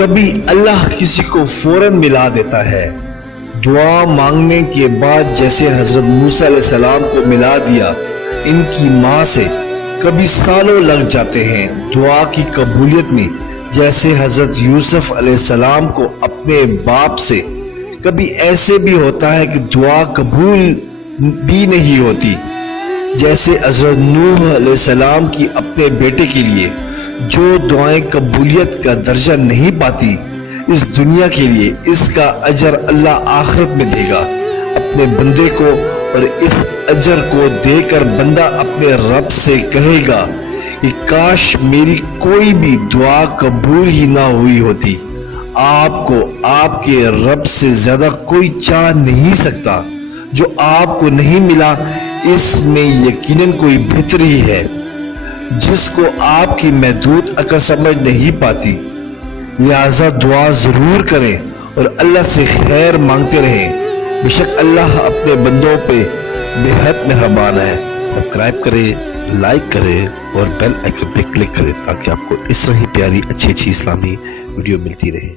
کبھی اللہ کسی کو فوراً ملا دیتا ہے۔ دعا مانگنے کے بعد جیسے حضرت موسیٰ علیہ السلام کو ملا دیا ان کی ماں سے، کبھی سالوں لگ جاتے ہیں دعا کی قبولیت میں، جیسے حضرت یوسف علیہ السلام کو اپنے باپ سے۔ کبھی ایسے بھی ہوتا ہے کہ دعا قبول بھی نہیں ہوتی، جیسے حضرت نوح علیہ السلام کی اپنے بیٹے کے لیے، جو دعائیں قبولیت کا درجہ نہیں پاتی اس دنیا کے لیے، اس کا اجر اللہ آخرت میں دے گا اپنے بندے کو، اور اس اجر کو دے کر بندہ اپنے رب سے کہے گا کہ کاش میری کوئی بھی دعا قبول ہی نہ ہوئی ہوتی۔ آپ کو آپ کے رب سے زیادہ کوئی چاہ نہیں سکتا۔ جو آپ کو نہیں ملا اس میں یقیناً کوئی بہتری ہے جس کو آپ کی محدود عقل سمجھ نہیں پاتی۔ لہذا دعا ضرور کریں اور اللہ سے خیر مانگتے رہیں، بے شک اللہ اپنے بندوں پہ بے حد مہربان ہے۔ سبسکرائب کریں، لائک کریں اور بیل آئیکن پہ کلک کریں تاکہ آپ کو اس طرح ہی پیاری اچھی اسلامی ویڈیو ملتی رہے۔